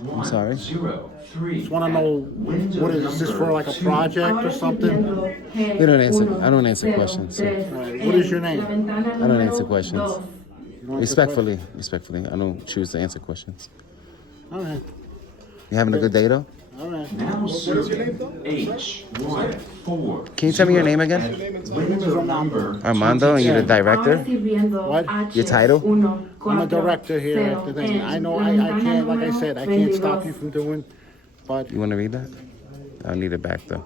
I'm sorry. Just want to know, what is this for, like a project or something? We don't answer. I don't answer questions. So. Right. What is your name? I don't answer questions. You don't answer Respectfully, I don't choose to answer questions. All right. You having a good day though? All right. Now serving H14. Can you tell me your name again? Window number Armando, and you're the director? What? Your title? I'm a director here at the thing. I know I can't, like I said, I can't stop you from doing, but You want to read that? I'll need it back though.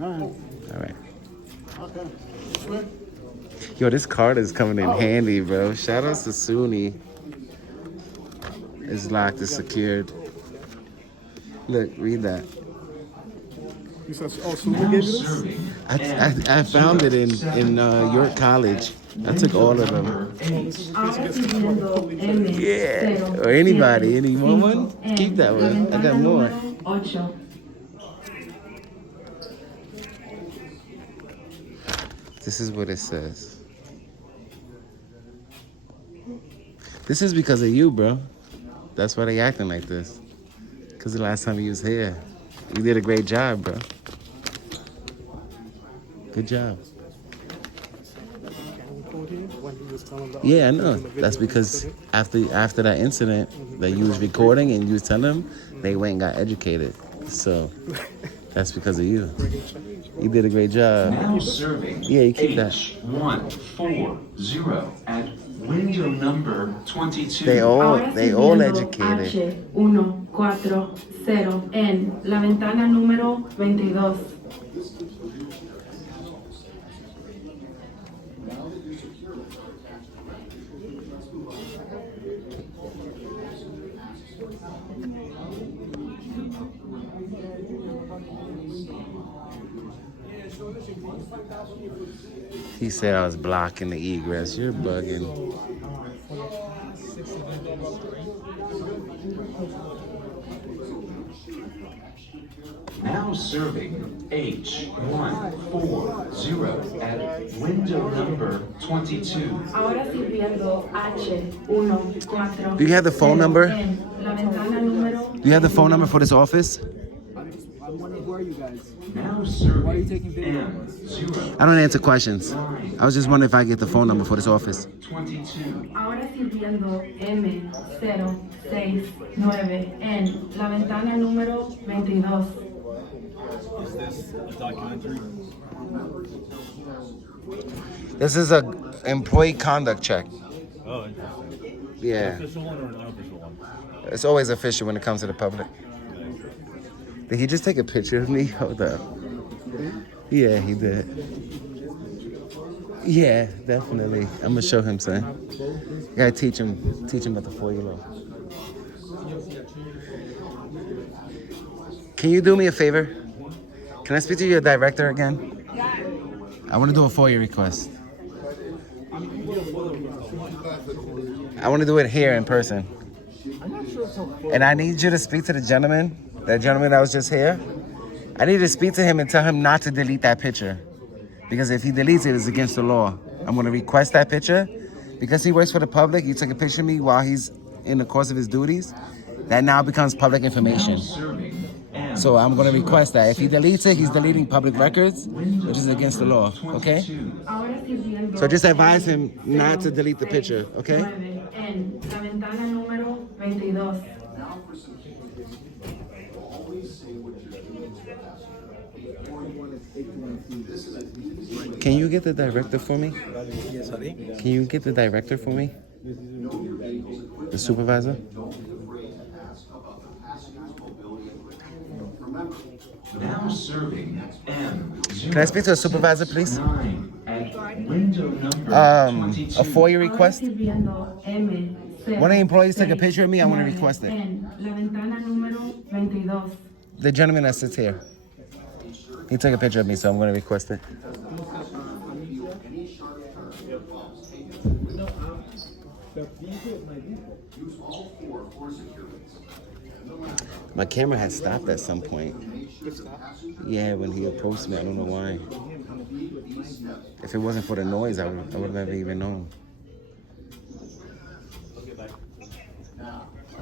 all right. All right. Okay. Yo, this card is coming in handy, bro. Shout out to Suni. It's locked, it's secured. Look, read that. You said, oh, so who gave you this? I found it in York College. I took all of them. Yeah. Or anybody. Any more one? Keep that one. I got more. This is what it says. This is because of you, bro. That's why they acting like this. Because the last time you was here. You did a great job, bro. Good job. Yeah, I know. That's because after that incident that you was recording and you was telling them, they went and got educated. So that's because of you. You did a great job. Now serving Yeah, you keep that. H140 at window number 22. They all educated. H140 en la ventana número 22. He said I was blocking the egress. You're bugging. Now serving H140 at window number 22. Ahora sirviendo H140. Do you have the phone number? En la ventana número. Do you have the phone number for this office? I'm wondering, who are you guys? Now Why are you serving taking video of us? M022. I don't answer questions. I was just wondering if I get the phone number for this office. Ahora sirviendo M069 en la ventana número 22. Is this a documentary? This is a employee conduct check. Oh, interesting. Yeah, Official one or an unofficial one? it's always official when it comes to the public. Did he just take a picture of me? Hold up. Yeah, he did. Yeah, definitely. I'm gonna show him, son. You gotta teach him about the FOIA law. Can you do me a favor? Can I speak to your director again? I want to do a FOIA request. I want to do it here in person. And I need you to speak to the gentleman, that was just here. I need to speak to him and tell him not to delete that picture. Because if he deletes it, it's against the law. I'm going to request that picture. Because he works for the public, he took a picture of me while he's in the course of his duties. That now becomes public information. So I'm going to request that. If he deletes it, he's deleting public records, which is against the law, okay? So just advise him not to delete the picture, okay? En la ventana número 22. Can you get the director for me? Can you get the director for me? The supervisor? Now serving M. Can I speak to a supervisor, please? 9 at window number A 22. FOIA request? Sirviendo M. One of the employees took a picture of me, I want to request it. En la ventana número 22. The gentleman that sits here. He took a picture of me, so I'm going to request it. My camera had stopped at some point. Yeah, when he approached me, I don't know why. If it wasn't for the noise, I would have never even known.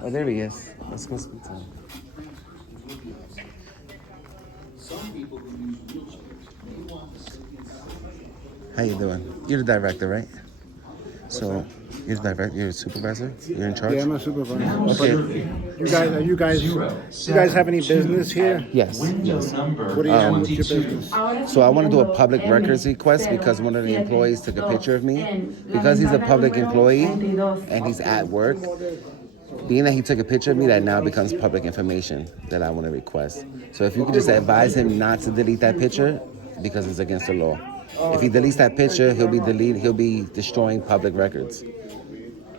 Oh, there he is. Let's go speak to him. How you doing? You're the director, right? So, you're the director. You're a supervisor. You're in charge. Yeah, I'm a supervisor. Okay. You guys have any business here? Yes. Window Yes. number What do you have with your 22. business? So I want to do a public records request because one of the employees took a picture of me. Because he's a public employee and he's at work, being that he took a picture of me, that now becomes public information that I want to request. So if you could just advise him not to delete that picture because it's against the law. If he deletes that picture, he'll be destroying public records,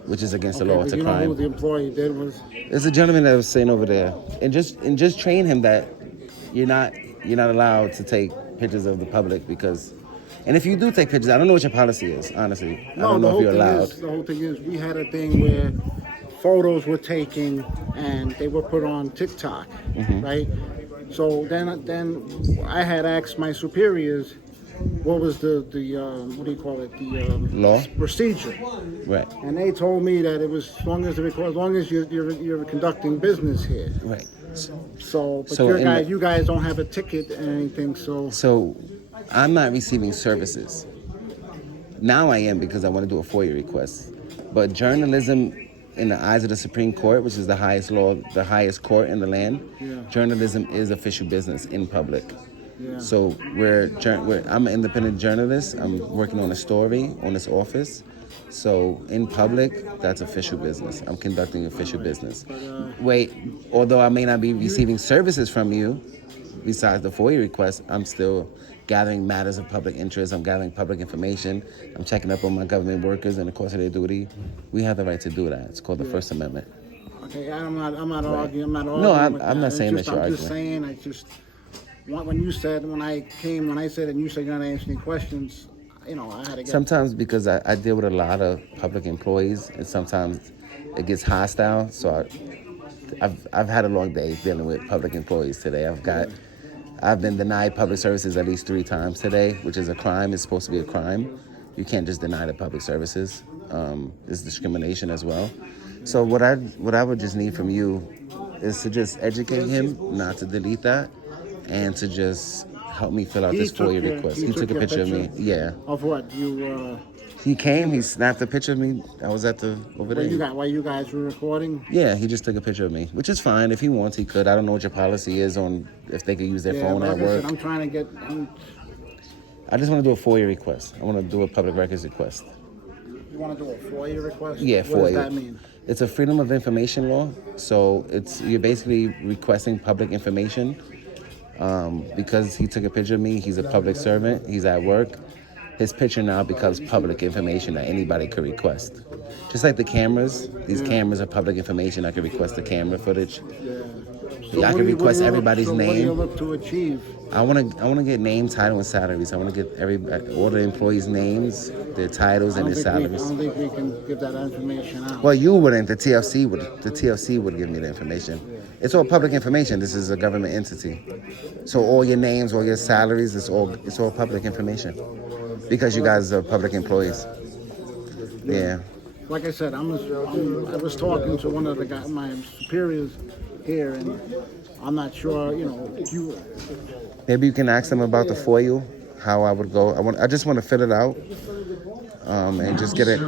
which is against the law. It's a You know who crime. the employee did was? There's a gentleman that was sitting over there, and just train him that you're not allowed to take pictures of the public because, and if you do take pictures, I don't know what your policy is. Honestly, I don't know if you're allowed. The whole thing is, we had a thing where photos were taken and they were put on TikTok, right? So then I had asked my superiors, what was the what do you call it, the Law? procedure, Right. and they told me that it was as long as you're conducting business here. Right. So, but So you guys don't have a ticket or anything, so. So I'm not receiving services. Now I am because I want to do a FOIA request. But journalism in the eyes of the Supreme Court, which is the highest law, the highest court in the land, journalism is official business in public. Yeah. So I'm an independent journalist. I'm working on a story on this office. So in public, that's official business. I'm conducting official business. Although I may not be receiving services from you, besides the FOIA request, I'm still gathering matters of public interest. I'm gathering public information. I'm checking up on my government workers in the course of their duty. We have the right to do that. It's called the First Amendment. Okay, I'm not arguing. No, I'm with not that. saying It's that you're I'm just arguing. saying, when I said, and you said you're not answering any questions, I had to get. Sometimes because I deal with a lot of public employees, and sometimes it gets hostile. So I've had a long day dealing with public employees today. I've been denied public services at least 3 times today, which is a crime. It's supposed to be a crime. You can't just deny the public services. It's discrimination as well. So what I would just need from you is to just educate him not to delete that, and to just help me fill out this FOIA request. He took a picture of me. Yeah. Of what He came. He snapped a picture of me. I was over there. while you guys were recording? Yeah, he just took a picture of me, which is fine. If he wants, he could. I don't know what your policy is on if they could use their phone like at I said, work. I'm trying to get. I just want to do a FOIA request. I want to do a public records request. You want to do a FOIA request? Yeah, What FOIA. does that mean? It's a Freedom of Information law. So you're basically requesting public information. Because he took a picture of me, he's a public servant, he's at work. His picture now becomes public information that anybody could request. Just like the cameras, these cameras are public information. I could request the camera footage. So I can request everybody's What do you name. look to achieve? I want to get name, title, and salaries. I want to get all the employees' names, their titles, and their I salaries. don't think we can give that information out. Well, you wouldn't. The TFC would. The TFC would give me the information. It's all public information. This is a government entity, so all your names, all your salaries, it's all public information, because you guys are public employees. Yeah. Like I said, I was talking to one of the guys, my superiors here, and I'm not sure. Maybe you can ask them about the FOIA, how I would go. I just want to fill it out, and just get it.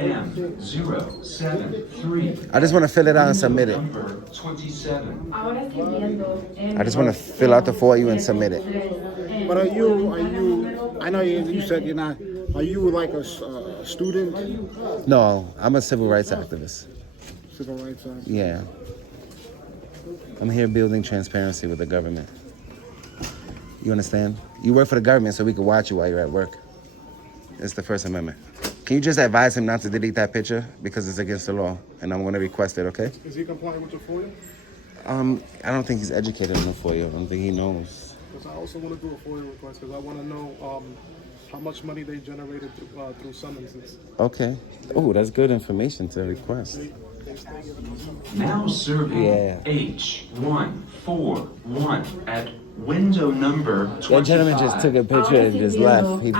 M073. I just want to fill it out and submit it. Number 27. I just want to fill out the FOIA and submit it. But are you? I know you said you're not. Are you like a student? No, I'm a civil rights activist. Civil rights activist? Yeah. I'm here building transparency with the government. You understand? You work for the government so we can watch you while you're at work. It's the First Amendment. Can you just advise him not to delete that picture because it's against the law, and I'm going to request it, okay? Is he complying with the FOIA? I don't think he's educated on the FOIA. I don't think he knows. Because I also want to do a FOIA request because I want to know how much money they generated through summonses. Okay. Oh, that's good information to request. Now serving Yeah. H141 at window number 25. That gentleman just took a picture Ahora and just sirviendo left. He,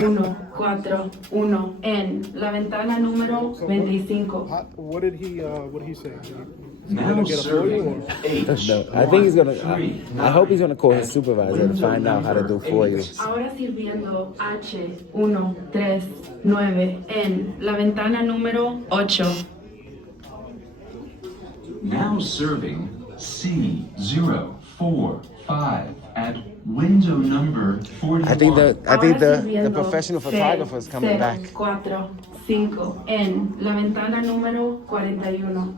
H141 en la ventana número 25. What did he say? Now Gonna get a serving FOIA no, I think he's gonna. H139 I hope he's gonna call his supervisor to find out how to do FOIAs. Ahora sirviendo H139 en la ventana número 8. Now serving C045 at window number 41. I think the Ahora sirviendo professional photographer is coming back. C45 en la ventana número 41.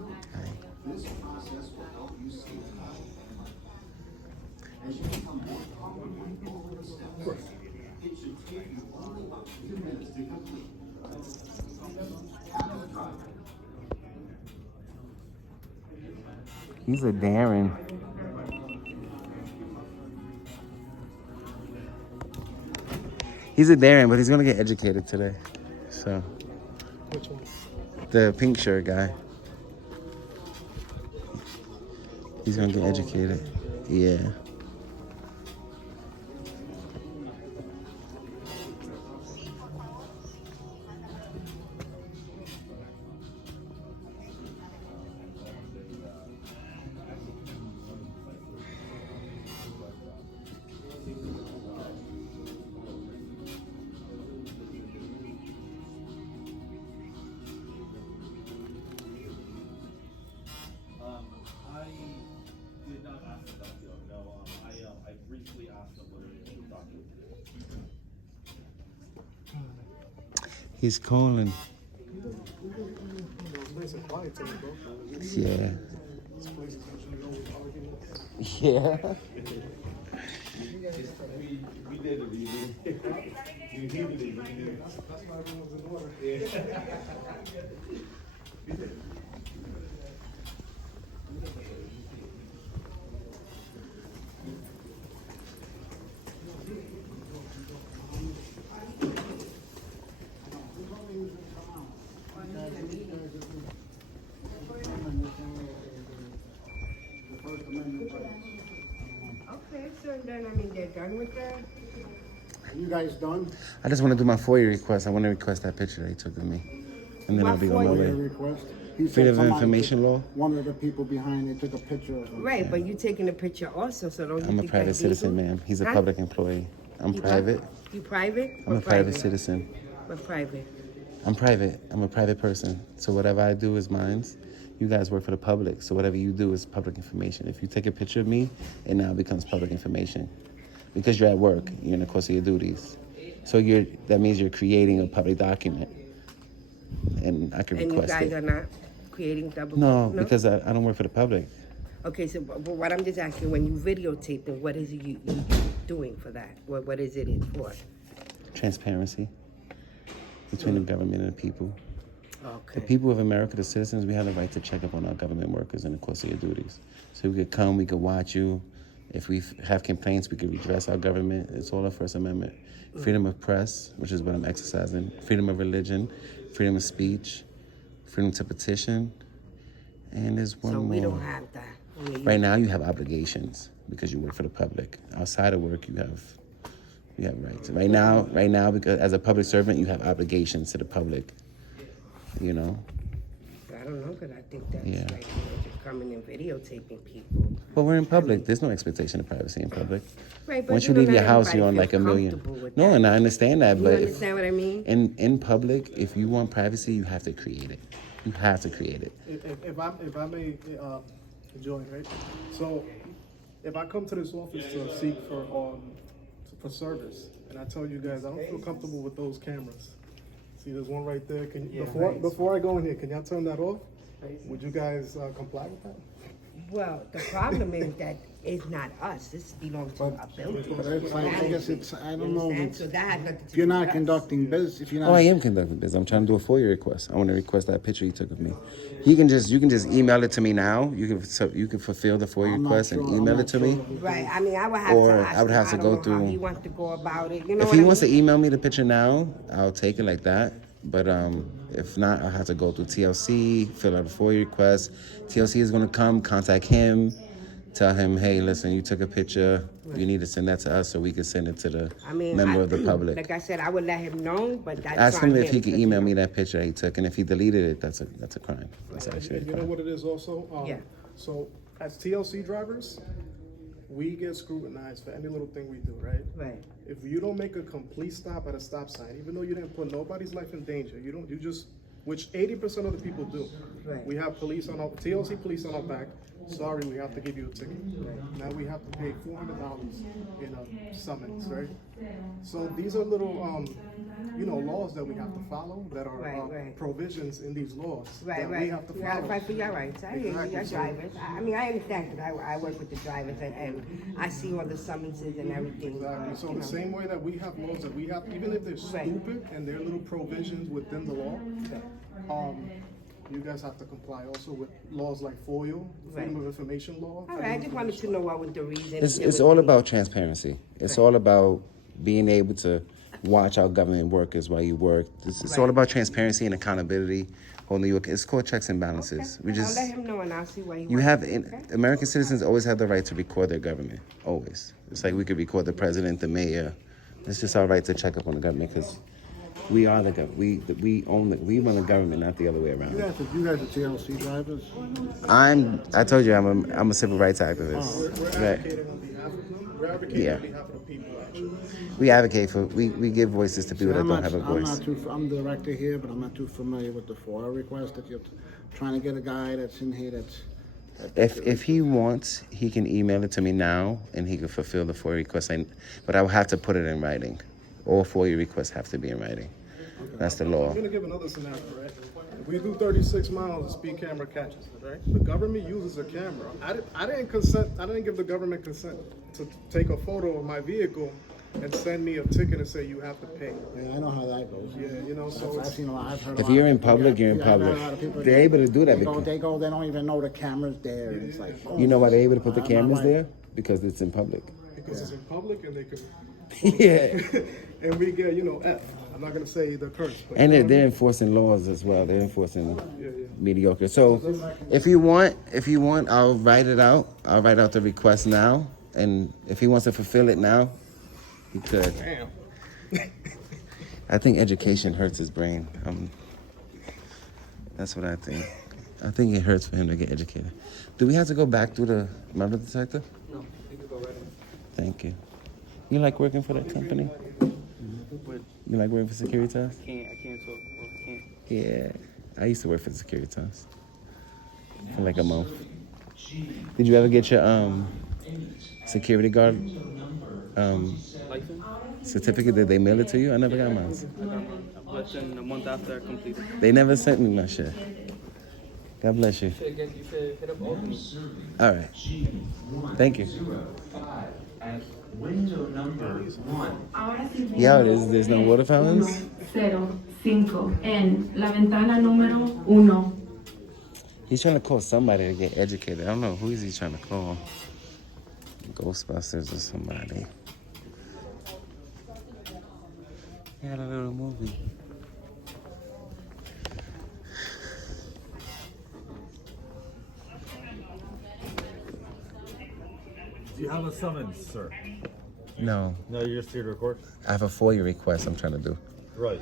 He's a Darren. He's a Darren, but he's gonna get educated today. So Which one? the pink shirt guy. He's gonna get educated. Yeah. I did not ask about the no. I briefly asked them whether they would document it. He's calling. Nice and quiet today, bro. Yeah. This place is usually always arguing. Yeah. We did the reading. You needed it. That's why everyone's in order. Okay, so then, I mean, they're done with that? You guys done? I just want to do my FOIA request. I want to request that picture that he took of me, and then I'll be on my Your way. request? He said Freedom of somebody information took- law. One of the people behind it took a picture of him. Right, but you taking a picture also, so don't you I'm a think private that's citizen, legal? ma'am. He's a Huh? public employee. I'm You private. You private? I'm or a private citizen. But private. I'm private. I'm a private person. So whatever I do is mine. You guys work for the public. So whatever you do is public information. If you take a picture of me, it now becomes public information. Because you're at work, you're in the course of your duties. So that means you're creating a public document. And I can And you request guys it. are not creating double? No, because I don't work for the public. Okay, so but what I'm just asking, when you videotape them, what is it you doing for that? What is it for? Transparency between the government and the people. The Okay. people of America, the citizens, we have the right to check up on our government workers in the course of your duties. So we could come, we could watch you. If we have complaints, we could redress our government. It's all the First Amendment. Freedom of press, which is what I'm exercising. Freedom of religion, freedom of speech, freedom to petition. And there's one So more. we don't have that. Only you. Right now, you have obligations because you work for the public. Outside of work, you have rights. Right now, because as a public servant, you have obligations to the public. You know. I don't know, because I think that's Yeah. like, just coming and videotaping people. Well, we're in public. There's no expectation of privacy in public. Right, but Once you know, leave your not house, you're on everybody like a feels million. comfortable with No, that. and I understand that, You but understand what I mean? in public, if you want privacy, you have to create it. You have to create it. If I may join, right? So if I come to this office to seek for service, and I tell you guys I don't feel comfortable with those cameras. See, there's one right there. Can you, before I go in here, can y'all turn that off? Would you guys comply with that? Well, the problem is that it's not us. This belongs to a building. But it's like, I guess it's, I don't know, Understand? if So that has nothing to if you're do not with us. conducting business, if you're not. Oh, I am conducting business. I'm trying to do a FOIA request. I want to request that picture he took of me. You can just email it to me now. You can fulfill the FOIA I'm not request and sure- I'm email not it to me. sure because- Right, I mean, I would have Or to ask I would have him. to I go don't know how through- he wants to go about it, you know If what he I wants to mean? email me the picture now, I'll take it like that. But if not, I have to go through TLC, fill out a FOIA request. TLC is gonna come, contact him, tell him, hey, listen, you took a picture. You need to send that to us so we can send it to the I mean, member of the public. Like I said, I would let him know, but that's Ask on him if he can because, email you me know, that picture he took, and if he deleted it, that's a crime. That's actually a And you know crime. what it is also? Yeah. So as TLC drivers, we get scrutinized for any little thing we do, right? Right. If you don't make a complete stop at a stop sign, even though you didn't put nobody's life in danger, you just, which 80% of the people do. Right. We have police on our, TLC police on our back. Sorry, we have to give you a ticket. Now we have to pay $400 in a summons, right? So these are little, laws that we have to follow that are Right. provisions in these laws Right, that right. we have to You gotta follow. fight for your rights. I hear you, Exactly. your drivers. I mean, I understand because I work with the drivers and I see all the summonses and everything. Exactly. So you the know. same way that we have laws that we have, even if they're Right. stupid and they're little provisions within the law, you guys have to comply also with laws like FOIA, Freedom of Information Law. All right, I just wanted to know what was the reason. It's all about transparency. It's all about being able to watch our government workers while you work. It's all Right. about transparency and accountability. Holding you, it's called checks and balances. We I'll just let him know and I'll see what he you wants have to do, okay? American citizens always have the right to record their government. Always. It's like we could record the president, the mayor. It's just our right to check up on the government because we are the government. We run the government, not the other way around. You guys are TLC drivers? I told you I'm a civil rights activist. We're Right. advocating on behalf of them. We're advocating Yeah. on behalf of the people, actually. We advocate for we give voices to people that don't have a voice. I'm the director here, but I'm not too familiar with the FOIA request that you're trying to get a guy that's in here If he wants, he can email it to me now, and he can fulfill the FOIA request. But I will have to put it in writing. All FOIA requests have to be in writing. That's the law. I'm gonna give another scenario, right? If we do 36 miles, the speed camera catches it, right? The government uses a camera. I didn't give the government consent to take a photo of my vehicle and send me a ticket and say you have to pay. Yeah, I know how that goes. Yeah, so I've seen a lot. I've heard a If lot you're of in people public, get- you're in yeah, I've heard public. a lot of people They're get- able to do that They because- they don't even know the camera's there. And it's like, You know why they're able to put the I'm not cameras right. there? Because it's in public. because it's in public and they can, Yeah. and we get F. I'm not gonna say the curse, but And you know what I they're mean? enforcing laws as well. They're enforcing mediocre. So if you want, I'll write it out. I'll write out the request now. And if he wants to fulfill it now, he could. Damn. I think education hurts his brain. That's what I think. I think it hurts for him to get educated. Do we have to go back through the metal detector? No, you can go right in. Thank you. You like working for that company? You like working for Securitas? I can't talk. Well, I can't. Yeah. I used to work for Securitas for like a month. Did you ever get your security guard License? certificate? Did they mail it to you? I never got mine. I got mine less than a month after I completed. They never sent me my shit. God bless you. You should hit up Albany. All right. Thank you. At window number 1. Ahora sí. Yeah, there's no water fountains? 05 en la ventana número 1. He's trying to call somebody to get educated. I don't know. Who is he trying to call? Ghostbusters or somebody. He had a little movie. Do you have a summons, sir? No. No, you're just here to record? I have a FOIA request I'm trying to do. Right.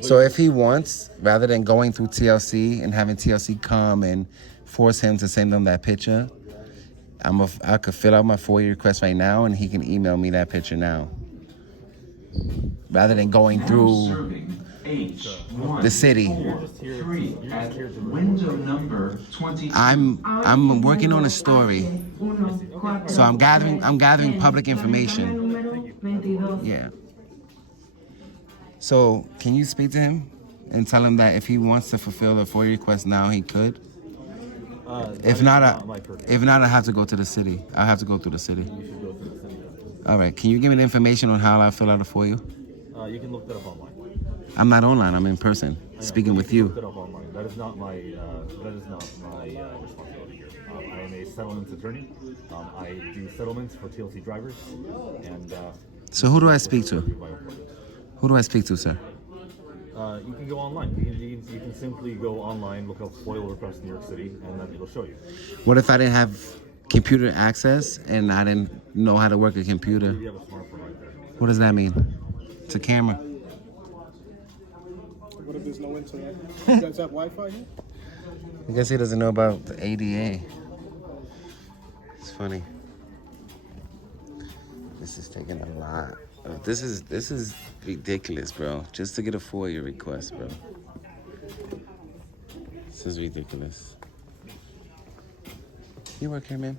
So if he wants, rather than going through TLC and having TLC come and force him to send them that picture, I could fill out my FOIA request right now and he can email me that picture now. Rather than going through Serving H1. the city. 3 at window number 22. I'm working on a story. So I'm gathering public information. Yeah. So can you speak to him and tell him that if he wants to fulfill the FOIA request now, he could? If not, I have to go to the city. I have to go through the city. You should go through the city. All right. Can you give me the information on how I fill out a FOIA? You can look that up online. I'm not online. I'm in person, speaking with Look that you. up online. That is not my responsibility here. I am a settlements attorney. I do settlements for TLC drivers, and So who do I speak to? do my own projects. Who do I speak to, sir? You can go online. You can simply go online, look up FOIA request New York City, and then it'll show you. What if I didn't have computer access and I didn't know how to work a computer? You have a smartphone right there. What does that mean? It's a camera. What if there's no internet? You guys have Wi-Fi here? I guess he doesn't know about the ADA. It's funny. This is taking a lot. This is ridiculous, bro. Just to get a FOIA request, bro. This is ridiculous. You work here, man?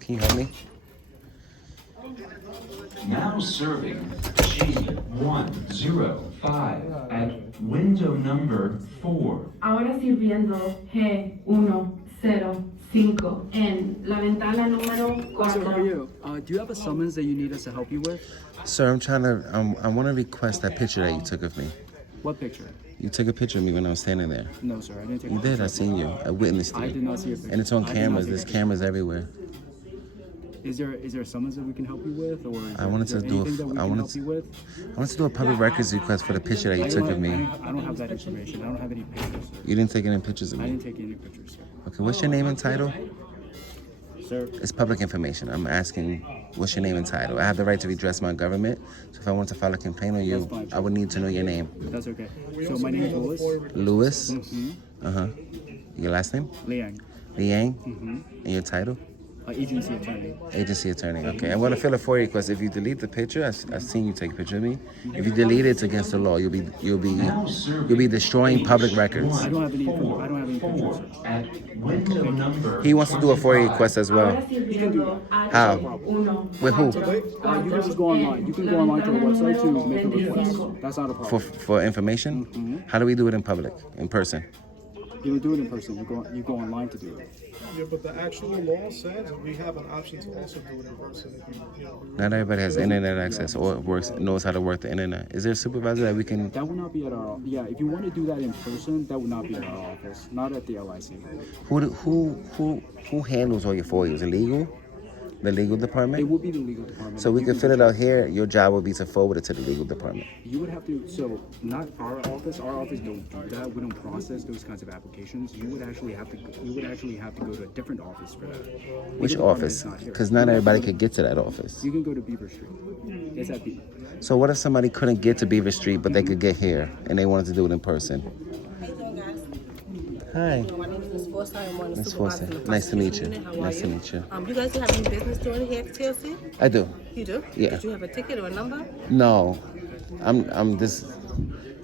Can you help me? Now serving G105 at window number 4. Ahora sirviendo G105 en la ventana número Sir, how are 4. you? Do you have a summons that you need us to help you with? Sir, I'm trying to, I want to request that picture that you took of me. What picture? You took a picture of me when I was standing there. No, sir, I didn't take You a did, picture. I seen you. I witnessed I did you. not see your picture. And it's on I did not cameras, see there's your cameras everywhere. Is there a summons that we can help you with, or is I wanted there to do anything that we I can wanted help you with? to do a public records request for the picture that you took of me. I don't have that information. I don't have any pictures, sir. You didn't take any pictures of I me. didn't take any pictures, sir. Okay, what's your name and title? Sir, It's public information. I'm asking, what's your name and title? I have the right to redress my government. So if I want to file a complaint on you, That's fine. I would need to know your name. that's okay. So my name is Louis Louis? Mm-hmm. Uh-huh. Your last name? Liang, Liang? Mm-hmm. And your title? agency attorney. Agency attorney. Okay, I'm gonna fill a FOIA request. If you delete the picture, I've seen you take a picture of me. If you delete it, it's against the law. You'll be destroying public records. I don't have any pictures, sir. At window number He wants to do a FOIA request as well. Ahora sirviendo How? H105. With who? You can just go online. You can go online to the website to make a request. That's not a problem. For information? How do we do it in public, in person? You don't do it in person. You go online to do it. Yeah, but the actual law says we have an option to also do it in person if you know. Not everybody has internet access or knows how to work the internet. Is there a supervisor that we can? That would not be at our. Yeah, if you want to do that in person, that would not be at our office. Not at the LIC. Who handles all your FOIA? Is it legal? The legal It department? would be the legal department. So we You can fill it out here. Your job would be to forward it to the legal department. You would have to. So not our office. Our office don't do that. We don't process those kinds of applications. You would actually have to. You would actually have to go to a different office for that. Which Legal department office? is not here. Because not everybody could get to that office. You can go to Beaver Street. It's at Beaver. So what if somebody couldn't get to Beaver Street, but they could get here and they wanted to do it in person? How you doing, guys? Hi. My name is Ms. Forsyth. I'm one of the Ms. supervisors in Forsyth. the Nice to meet you. prosecution unit. How are Nice to you? meet you. You guys do have any business doing here at TLC? I do. You do? Yeah. Did you have a ticket or a number? No, I'm this.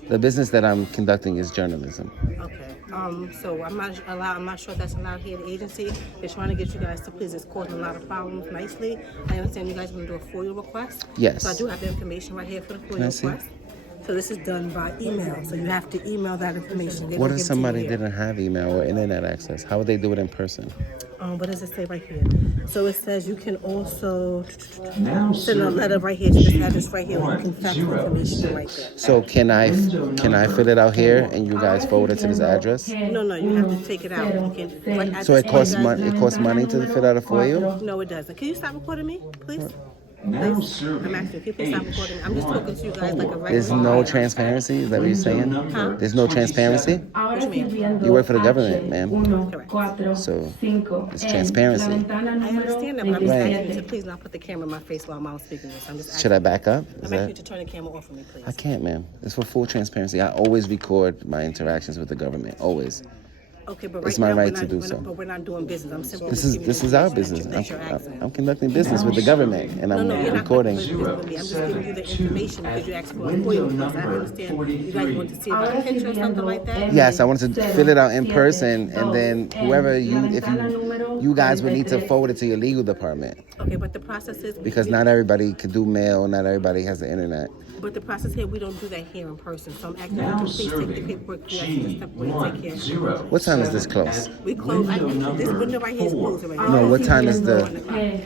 The business that I'm conducting is journalism. Okay. So I'm not sure if that's allowed here at the agency. They're trying to get you guys to please. It's causing a lot of problems nicely. I understand you guys want to do a FOIA request. Yes. So I do have the information right here for the Can I FOIA see? request. So this is done by email. So you have to email that information. They What don't if give it to you somebody here. didn't have email or internet access? How would they do it in person? What does it say right here? So it says you can also now send a letter right here to this address right here. You can fax the information right there. So can I fill it out here and you guys forward it to this address? No, you have to take it out. You can, right, So it costs money. money. It costs money to fill out a FOIA. No, it doesn't. Can you stop recording me, please? now I'm serving asking if you please stop recording me. I'm just talking to you guys like a regular. There's no transparency. Is that what you're saying? Huh? There's no transparency. Ahora Which man? sirviendo You work for the government, ma'am. H145 So, it's en transparency. la ventana I número understand that, but I'm just asking you to 27. please not put the camera in my face while I'm speaking this. I'm just asking. Should I back up? Is I'm asking you that? to turn the camera off for me, please. I can't, ma'am. It's for full transparency. I always record my interactions with the government. Always. Okay, but It's right my now, right we're to not- do we're so. not- But we're not doing business. I'm simply This just is giving this you is our information business. that you're asking. I'm conducting business with the government, and I'm No, you're not recording. conducting business with me. I'm just giving you the information because you asked for a FOIA request. I understand you guys want to see about a picture or something like that. Yes, I wanted to fill it out in person, and then whoever you guys would need to forward it to your legal department Okay, but the process is because not everybody can do mail. Not everybody has the internet. But the process here, we don't do that here in person. So I'm asking you now to please take the serving paperwork to the step where you take care of it. What time is this close? We close. This window right here is closed already. No, what time is the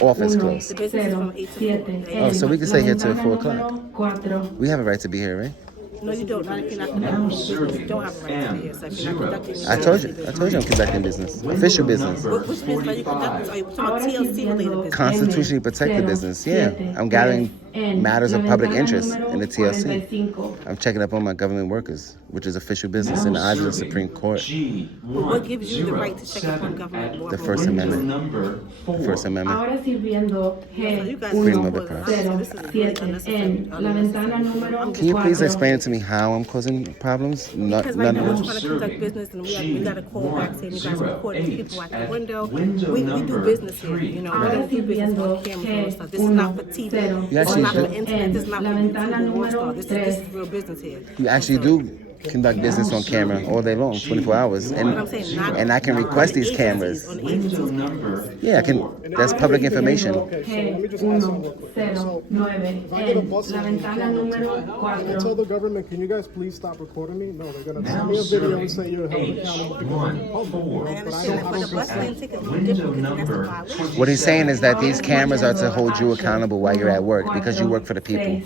office closed? The business is from 8 to 4. Oh, so we can stay here till 4 o'clock. We have a right to be here, right? No, you don't. Not if you're not conducting business. You don't have a right to be here. So if you're not conducting I told you I'm conducting business, official business, Which business are you conducting? Are you talking about TLC related business? constitutionally protected business. Yeah, I'm gathering matters of public interest in the TLC. I'm checking up on my government workers, which is official business in the eyes of the Supreme Court. But what gives you the right to check upon government workers? The First Amendment. The First Amendment. Ahora sirviendo Freedom of the press. G107 en la ventana número Can you please 4. explain to me how I'm causing problems? Because right now we're trying to conduct business and we got a call back saying you guys are recording people at the window. We do business here, you know, we're gonna do business on cameras and stuff. This is not for TV. This is not for internet. This is not for YouTube or Star. This is real business here. You actually do conduct business on camera all day long, 24 hours, and I can request these cameras. Yeah, I can. That's public information. If I get a bus and I tell the government, can you guys please stop recording me? No, they're gonna send me a video and say you're held accountable because of the public. But I don't consent. What he's saying is that these cameras are to hold you accountable while you're at work because you work for the people.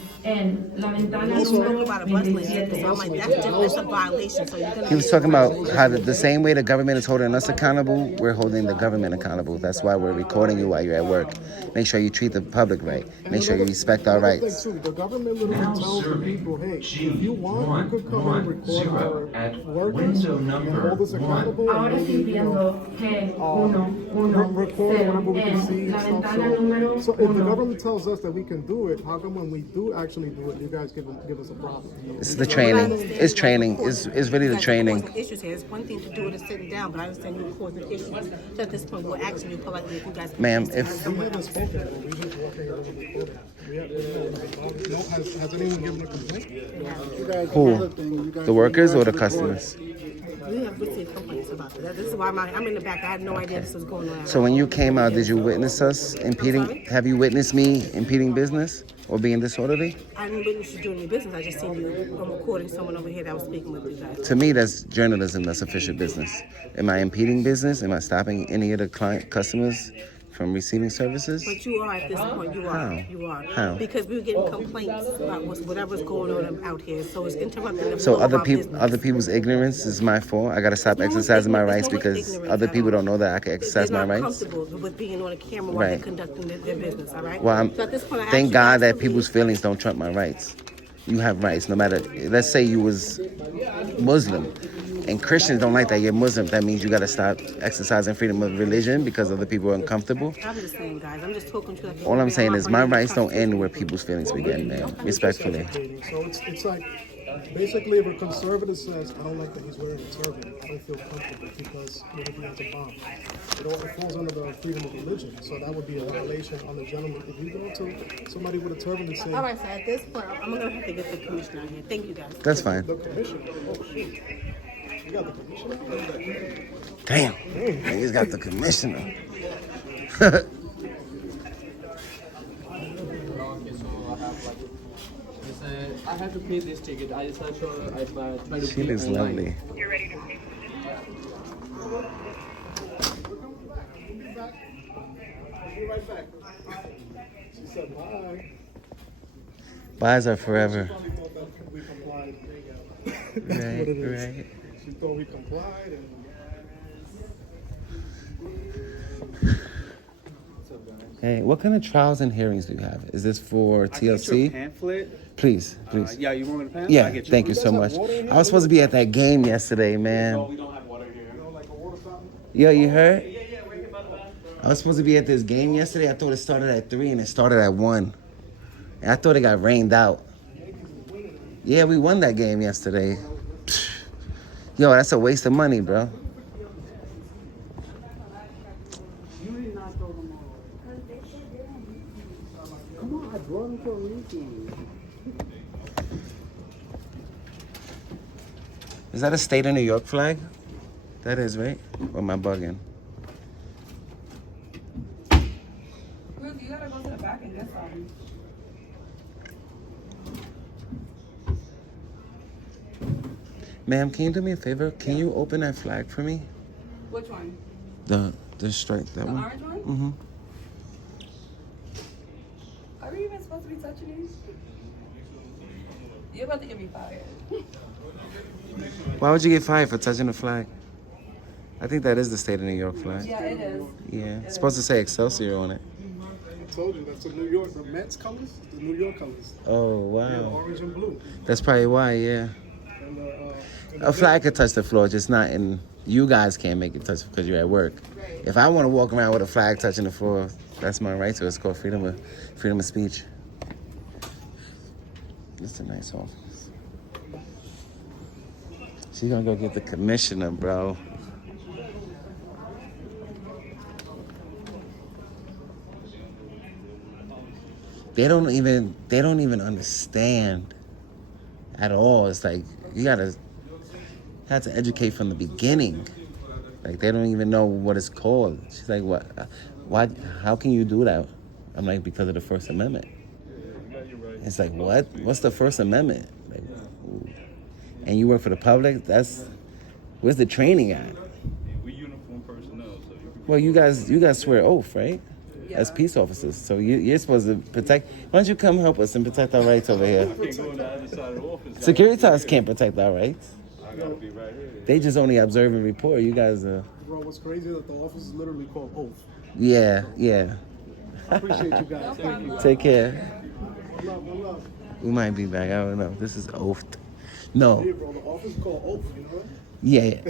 That's a violation. So you're gonna He was talking about how the same way the government is holding us accountable, we're holding the government accountable. That's why we're recording you while you're at work. Make sure you treat the public right. Make sure you respect our rights. The government literally tells the people, hey, if you want, you could come and record our workers and hold us accountable. Ahora sirviendo Record whenever we can see la and ventana stuff. número So if the government tells us that we can do it, how come when we do actually do it, you guys give us a problem? It's the training. It's training. It's really the training. Issues here. It's one thing to do it and sitting down, but I understand you're causing issues. So at this point, we're asking you politely if you guys can Ma'am, please if- somewhere We haven't else. spoken, but we just walk here over recording. Has anyone given a complaint? You guys, Who? another thing, you guys The workers or the record. customers? We have received complaints about that. This is why I'm in the back. I had no idea this was going on. So when you came out, did you witness us impeding? Have you witnessed me impeding business or being disorderly? I didn't witness you doing your business. I just seen you recording someone over here that was speaking with you guys. To me, that's journalism. That's official business. Am I impeding business? Am I stopping any of the customers from receiving services? But you are at this point. You are. How? You are. How? Because we were getting complaints about whatever's going on out here. So it's interrupting the So flow of our business. other people's ignorance is my fault. I gotta stop exercising my rights because other people don't know that I can exercise my They're not rights. comfortable with being on a camera while they're Right. conducting their business, all right? Well, So at this point, I ask thank you God guys that to people's leave. feelings don't trump my rights. You have rights, no matter. Let's say you was Muslim, and Christians don't like that you're Muslim. That means you gotta stop exercising freedom of religion because other people are uncomfortable. I'm just saying, guys. I'm just talking to you. All I'm saying is my rights don't end where people's feelings begin, man. Respectfully. So it's like, basically if a conservative says, I don't like that he's wearing a turban, I don't feel comfortable because what if he has a bomb? It falls under the freedom of religion, so that would be a violation on the gentleman. If you go to somebody with a turban and say, All right, so at this point, I'm going to have to get the commission out here. Thank you, guys. That's fine. the commissioner, oh shit, you got the commissioner? Damn, he's got the commissioner. I have to pay this ticket. I just have to try to She pay looks online. lovely. Be right back. She said bye. Buys are forever. Probably thought that we complied. Right, What it is. right. She thought we complied and Hey, what kind of trials and hearings do you have? Is this for TLC? Pamphlet? Please, please. Yeah, you want me to pamphlet? Yeah, I get you. thank you so much. I was supposed to be at that game yesterday, man. We don't have water here. Yo, you heard? I was supposed to be at this game yesterday. I thought it started at 3 and it started at 1. And I thought it got rained out. Yeah, we won that game yesterday. Yo, that's a waste of money, bro. Come on, I brought him for a reason. Is that a state of New York flag? That is, right? Or am I bugging? Ruth, you gotta go to the back and get some. Ma'am, can you do me a favor? Can you open that flag for me? Which one? The stripe, that The one? orange one? Mm-hmm. Are we even supposed to be touching these? You're about to get me fired. Why would you get fired for touching the flag? I think that is the state of New York flag. Yeah, it is. Yeah, it's supposed to say Excelsior on it. told you that's the New York, the Mets colors, the New York colors. Oh, Yeah, wow. orange and blue. That's probably why, yeah. And A flag could touch the floor, just not in. You guys can't make it touch because you're at work. If I want to walk around with a flag touching the floor, that's my right to. It's called freedom of speech. It's a nice office. She's gonna go get the commissioner, bro. They don't even understand at all. It's like you have to educate from the beginning. Like they don't even know what it's called. She's like, what? Why? How can you do that? I'm like, because of the First Amendment. It's like, what? What's the First Amendment? Like, and you work for the public? Where's the training at? We uniform personnel, so Well, you guys swear oath, right? As peace officers, so you're supposed to protect. Why don't you come help us and protect our rights over here? can't go on the other side of the office. Securitas can't protect our rights. I gotta be right here. They just only observe and report. You guys are. Bro, what's crazy is that the office is literally called Oath. Yeah. I appreciate you guys. Thank you. Take care. One love. We might be back. I don't know. This is oath. No. Yeah, bro, the office is called Oath, you know what? Yeah.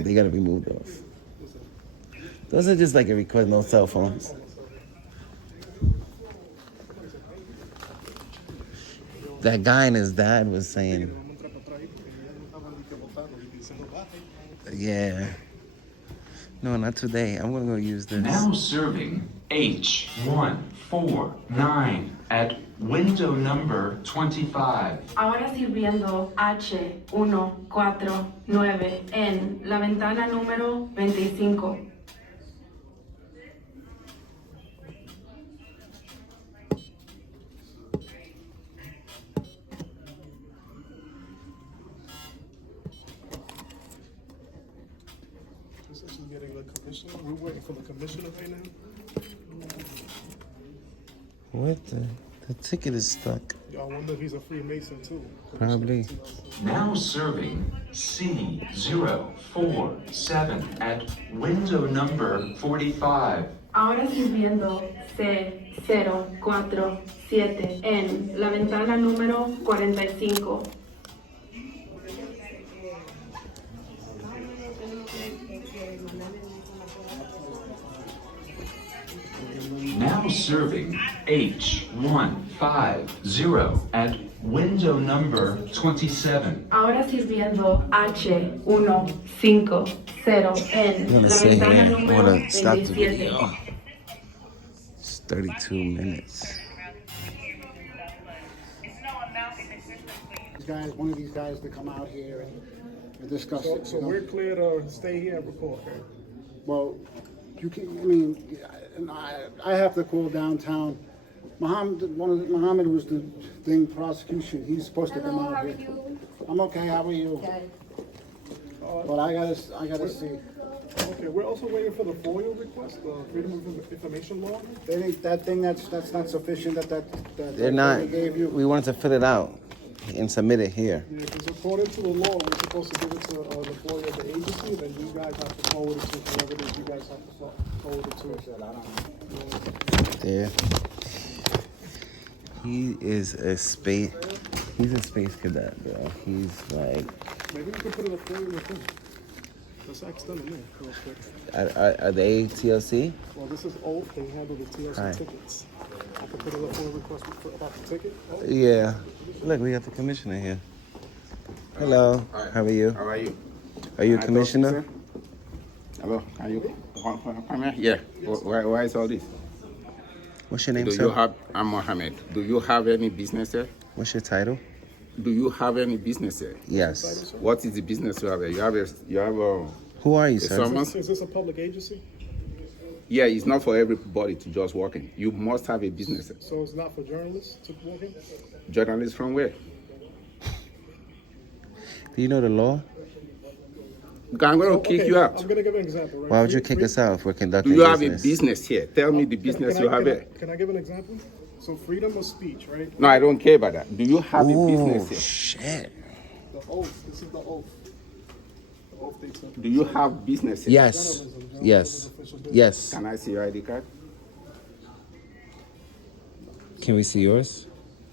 They gotta be moved off. Those are just like a request, no cell phones. That guy and his dad was saying, yeah. No, not today. I'm gonna go use this. Now serving H149 at window number 25. Ahora sirviendo H149 en la ventana número 25. This is getting the commissioner. We're waiting for the commissioner right now. What the ticket is stuck. Y'all wonder if he's a Freemason too. Probably. Now serving C047 at window number 45. Ahora sirviendo C047 en la ventana número 45. Now serving H150 at window number 27. Ahora sirviendo H150 en I'm gonna la sit ventana here. I número wanna stop the 27. video. It's 32 minutes. One of these guys to come out here and discuss it. So we're clear to stay here and record, right? Well, you can. I mean, I have to call downtown. Muhammad was the thing prosecution. He's supposed to come out here. I'm okay. How are you? But I gotta see. Okay, we're also waiting for the FOIA request, the Freedom of Information Law. They think that thing that's not sufficient. That They're not. they gave you. We wanted to fill it out and submit it here. Yeah, because according to the law, we're supposed to give it to the FOIA of the agency, then you guys have to forward it to whoever it is you guys have to forward it to. There. He is a space. He's a space cadet, bro. He's like. Maybe we could put it up there with him. Let's ask them in there real quick. Are they TLC? Well, this is Oath. They handle the TLC Hi. tickets. I could put it up for a request about the ticket. Oh. Yeah. Look, we got the commissioner here. Hello. How are you? How are you? Are you a commissioner? Hello. Can you come here? Yeah. Why is all this? What's your name, Do sir? you have? I'm Mohammed. Do you have any business here? What's your title? Do you have any business here? Yes. What is the business you have here? You have a. Who are you, sir? Is this a public agency? Yeah, it's not for everybody to just walk in. You must have a business here. So it's not for journalists to walk in? Journalists from where? Do you know the law? I'm going to kick you out. I'm going to give an example. Right? Why would you kick us out if we're conducting Do you have business? a business here? Tell me the business you have here. Can I give an example? So freedom of speech, right? No, I don't care about that. Do you have a business here? Shit. The oath. This is the oath. The oath they took. Do you have business here? Yes. Yes. Yes. Can I see your ID card? Can we see yours?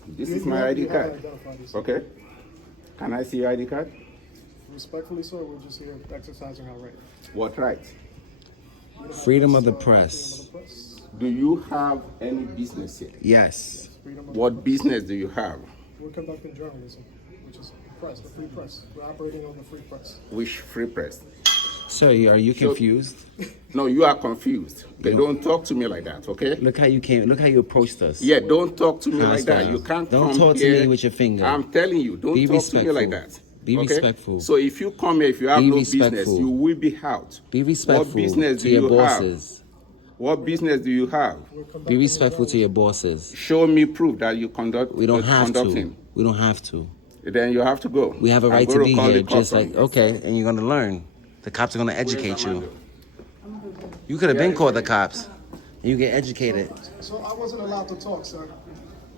This is my ID card. Okay. Can I see your ID card? Respectfully, sir, we're just here exercising our right. What right? Freedom of the press. Do you have any business here? Yes. What business do you have? We're conducting journalism, which is press, the free press. We're operating on the free press. Which free press? Sir, are you confused? No, you are confused. But don't talk to me like that, okay? Look how you came. Look how you approached us. Yeah, don't talk to me like that. You can't Don't come talk to here. me with your finger. I'm telling you, don't Be talk respectful. to me like that. Be okay? respectful. So if you come here, if you have Be no respectful. business, you will be out. Be respectful What business to do your you bosses. have? What business do you have? Be respectful to your bosses. Show me proof that you conduct. We don't have to. conducting. We don't have to. Then you have to go. We have a I'm right to going be call here, the cops just on like, you. okay, and you're gonna learn. The cops are gonna educate you. You could have been called the cops. And you get educated. So I wasn't allowed to talk, sir.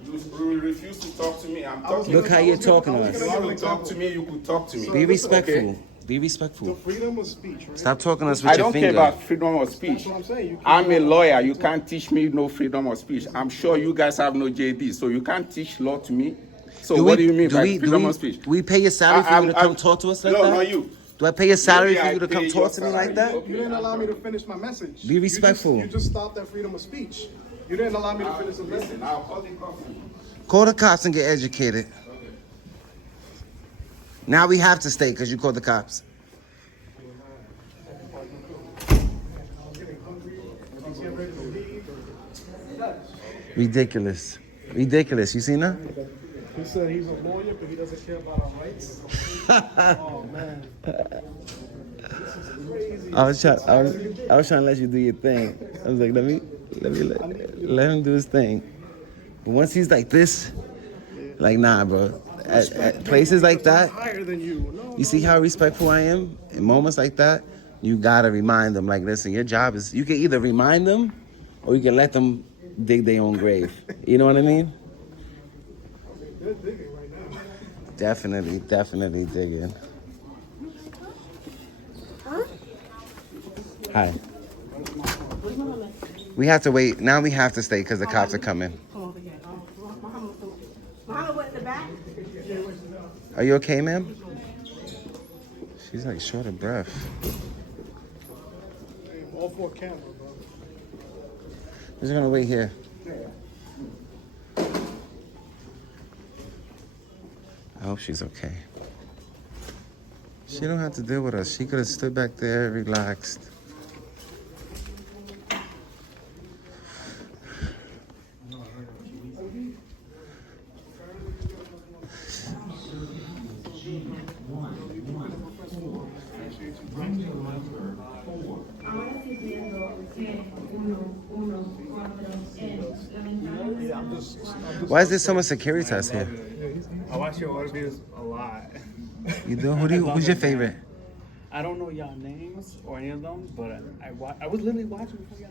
You refuse to talk to me. I'm talking. Look how you're talking to us. You want to talk to me, you could talk to me. Be respectful. Okay? Be respectful. Freedom of speech, right? Stop talking to us with I your don't finger. care about freedom of speech. That's what I'm saying. I'm a lawyer. You can't teach me no freedom of speech. I'm sure you guys have no JD, so you can't teach law to me. So what do you mean by freedom of speech? Do we pay your salary for you to come talk to us like that? No, not you. Do I pay your salary Maybe for I you to come pay talk your to me like salary. that? You didn't allow me to finish my message. Be respectful. You just stopped at freedom of speech. You didn't allow me to finish the message. I'll call the cops. Call the cops and get educated. Now we have to stay because you called the cops. Ridiculous. Ridiculous. You seen that? He said he's a lawyer, but he doesn't care about our rights. Oh, man. I was trying to let you do your thing. I was like, let him do his thing. But once he's like this, like nah, bro. At places like that, Higher than you. you see how respectful I am? In moments like that, you gotta remind them, like, listen, your job is, you can either remind them or you can let them dig their own grave. You know what I mean? They're digging right now. Definitely digging. Hi. We have to wait. Now we have to stay because the cops are coming. Are you okay, ma'am? She's like short of breath. All for camera, bro. We're just gonna wait here. I hope she's okay. She don't have to deal with us. She could have stood back there, relaxed. Why is there so much security test here? I watch your audit videos a lot. You do? Who's your favorite? I don't know y'all names or any of them, but I was literally watching before y'all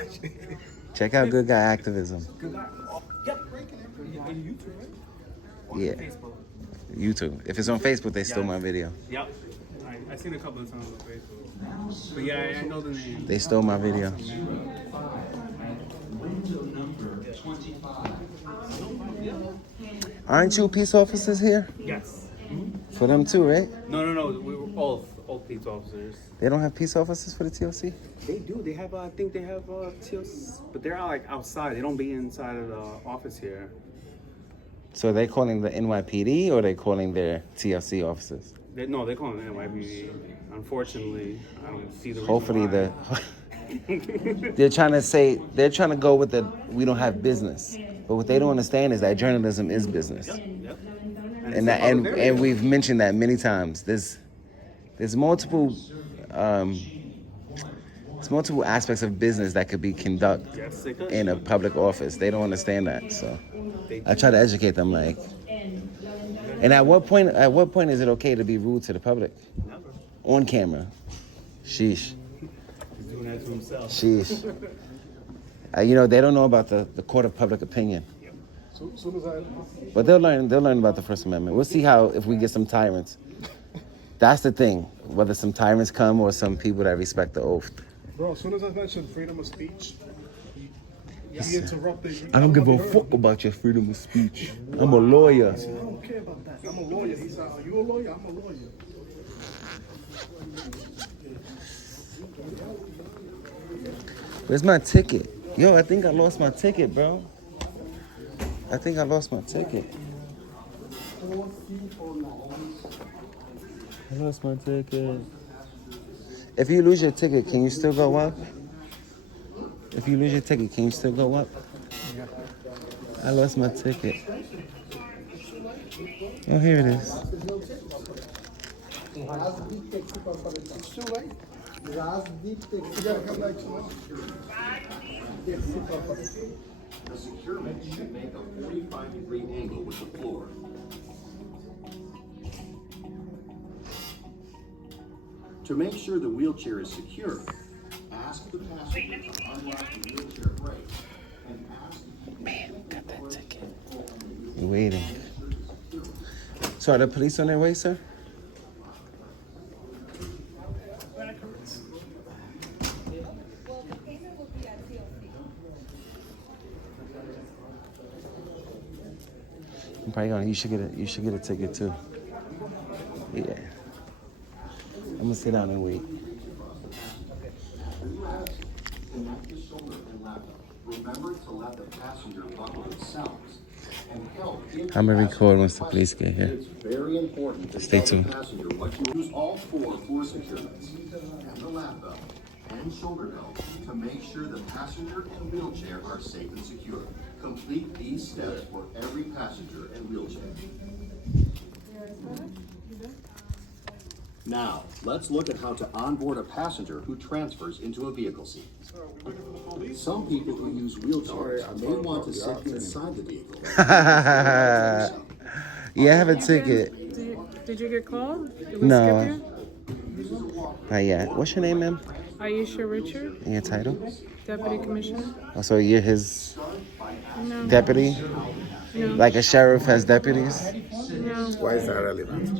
came in. Check out Good Guy Activism. Good guy. Oh, yep. On YouTube, right? Or Yeah. Facebook. YouTube. If it's on Facebook, they stole my video. Yep. I've seen a couple of times on Facebook. But yeah, I know the name. They stole my video. Window number 25. Aren't you peace officers here? Yes. For them too, right? No. We were all police officers. They don't have peace officers for the TLC? They do. They have. I think they have TLC, but they're like outside. They don't be inside of the office here. So are they calling the NYPD or are they calling their TLC officers? They call them NYPD. Unfortunately, I don't see the reason Hopefully why. they're trying to go with the we don't have business. But what they don't understand is that journalism is business. Yep. And we've mentioned that many times. There's multiple aspects of business that could be conducted in a public office. They don't understand that. So I try to educate them like. And at what point is it okay to be rude to the public? Never. On camera. Sheesh. He's doing that to himself. Sheesh. They don't know about the court of public opinion. So soon as I... But they'll learn about the First Amendment. We'll see if we get some tyrants. That's the thing. Whether some tyrants come or some people that respect the oath. Bro, as soon as I mentioned freedom of speech, He interrupted. I don't give a fuck about your freedom of speech. I'm a lawyer. I don't care about that. I'm a lawyer. He said, are you a lawyer? I'm a lawyer. Where's my ticket? Yo, I think I lost my ticket, bro. I think I lost my ticket. I lost my ticket. If you lose your ticket, can you still go up? If you lose your ticket, can you still go up? I lost my ticket. Oh, here it is. It's too late. You gotta come back to The securement should make a 45-degree angle with the floor. To make sure the wheelchair is secure, ask the passenger to unlock the wheelchair brake and ask. Man, got that ticket. We're waiting. So are the police on their way, sir? I'm probably gonna. You should get a ticket too. Yeah. I'm gonna sit down and wait. Remember to let the passenger buckle themselves and help. I'm gonna record once the police get here. It's very important to Stay tell tuned. the passenger what you use all four floor securements and the lap belt and shoulder belt to make sure the passenger and wheelchair are safe and secure. Complete these steps for every passenger and wheelchair. Now, let's look at how to onboard a passenger who transfers into a vehicle seat. Some people who use wheelchairs may want to sit inside the vehicle. Yeah, I have a ticket. Did you get called? No. Not yet. What's your name, ma'am? Aisha Richard, And your title? Deputy Commissioner. Oh, so you're his No. deputy? No. Like a sheriff has deputies? No. Why is that relevant?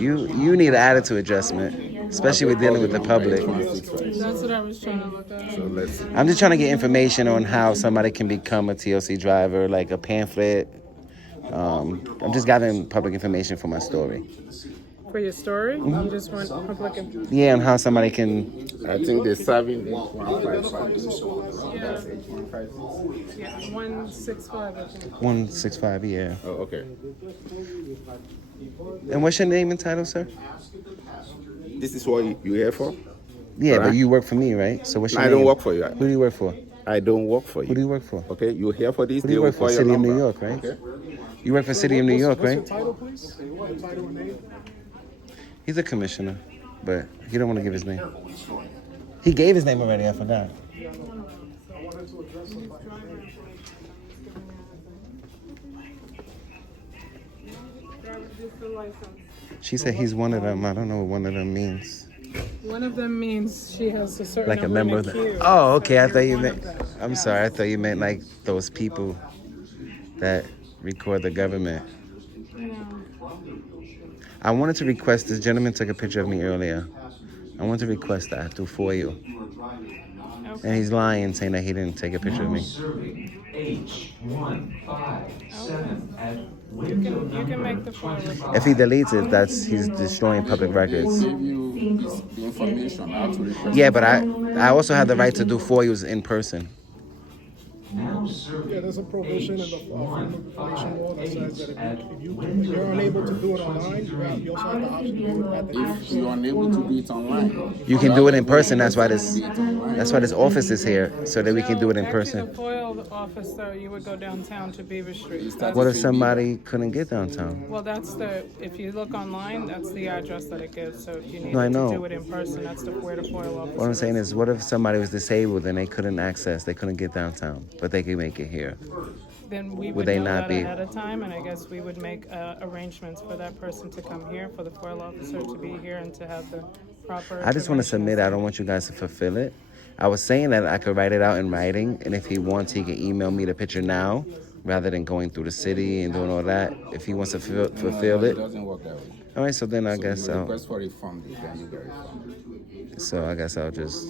You need an attitude adjustment, especially with dealing with the public. That's what I was trying to look at. So let's. I'm just trying to get information on how somebody can become a TLC driver, like a pamphlet. I'm just gathering public information for my story. For your story, you just want public. Yeah, on how somebody can. I think they're serving Yeah, 165. I think. 165, yeah. Oh, okay. And what's your name and title, sir? This is what you're here for? Yeah, Alright. but you work for me, right? So what's your I name? don't work for you. Who do you work for? I don't work for you. Who do you work for? Okay, you're here for this. Who do you work for? City of New York, right? Okay. You work for City of New York, What's right? your title, please? Your title and name? He's a commissioner, but he don't want to give his name. He gave his name already, I forgot. I wanted to address somebody. She said he's one of them. I don't know what one of them means. One of them means she has a certain Like a number member of in the. queue. Oh, okay. I You're thought you one meant. of them. I'm sorry. I thought you meant like those people that record the government. I wanted to request. This gentleman took a picture of me earlier. I wanted to request that through FOIA. And he's lying, saying that he didn't take a picture of me. H157 at You can make the FOIA. If he deletes it, he's destroying public records. Give you the information how to request. Yeah, but I also have the right to do FOIAs in person. Yeah, there's a provision in the Freedom of Information Law that says that if you're unable to do it online, you also have the option to do it at the If you're unable to do it online, You can do it in person. That's why this office is here, so that we can do it in Actually, person. the FOIA office, though, you would go downtown to Beaver Street. What if somebody couldn't get downtown? Well, if you look online, that's the address that it gives. So if you need No, I to know. do it in person, that's where the FOIA office What I'm is. saying is, what if somebody was disabled and they couldn't get downtown, but they could make it here? Then we Would would they know not that be- ahead of time, and I guess we would make arrangements for that person to come here, for the FOIA officer to be here, and to have the proper. I just want to submit. I don't want you guys to fulfill it. I was saying that I could write it out in writing, and if he wants, he can email me the picture now, rather than going through the city and doing all that. If he wants to fulfill it it. doesn't work that way. All right, so then I guess you I'll. request for refund, then you get refunded. So I guess I'll just.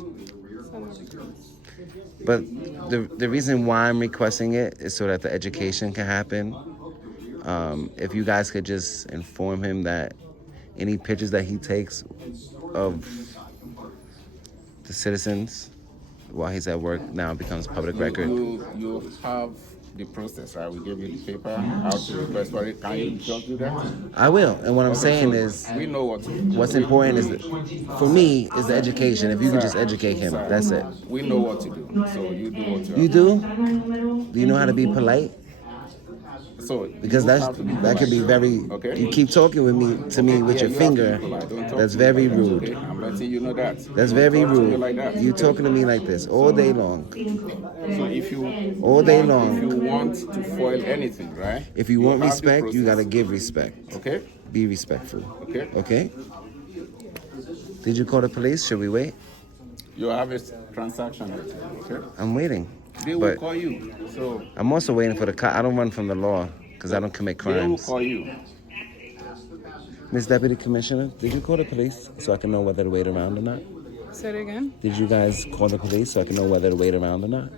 But the reason why I'm requesting it is so that the education can happen. If you guys could just inform him that any pictures that he takes of the citizens while he's at work now becomes public record. You have the process, right? We give you the paper, how to request for it. Can you just do that? I will. And what I'm saying is, we know what to do. What's important is, for me, is the education. If you can just educate him, that's it. We know what to do. So you do what you You do? Do you know how to be polite? So because that could be very. Okay. You keep talking to me with your finger. That's very rude. Okay. I'm letting you know that. That's very rude. Like that. You talking to me like this all day long. So if you all day long, if you want to foil anything, right? If you want respect, you gotta give respect. Okay. Be respectful. Okay. Okay. Did you call the police? Should we wait? You have a transaction. Okay. I'm waiting. They will call you. So I'm also waiting for the cop. I don't run from the law because I don't commit crimes. They will call you. Miss Deputy Commissioner, did you call the police so I can know whether to wait around or not? Say it again? Did you guys call the police so I can know whether to wait around or not?